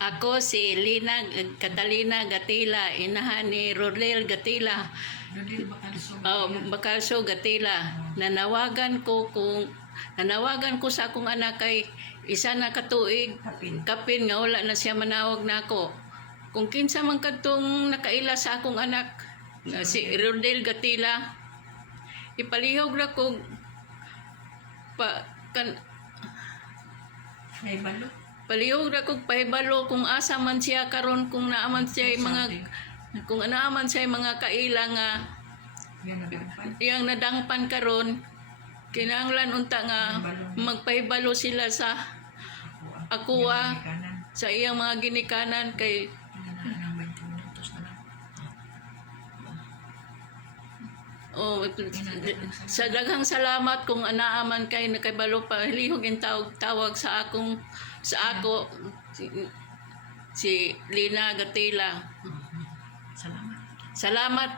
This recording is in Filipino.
Ako si Lina Catalina Gatila, inahan ni Rodel Gatila. Rodel Bacalso. Bacalso Gatila. Nanawagan ko sa akong anak kay isa na katuig kapin nga wala na siya manawag nako. Kung kinsa man kadtong nakaila sa akong anak nga si Rodel Gatila, ipalihog ra ko May balo. palihog ra kog pahibalo kung asa man siya karon, kung naaman siya mga kaila nga iyang nadangpan karon, kinahanglan unta nga magpahibalo sila sa akuha sa iyang mga ginikanan kay sa daghang salamat kung anaaman kay nakabalo pa lihog yung tawag sa ako si Lina Gatila. Salamat. Salamat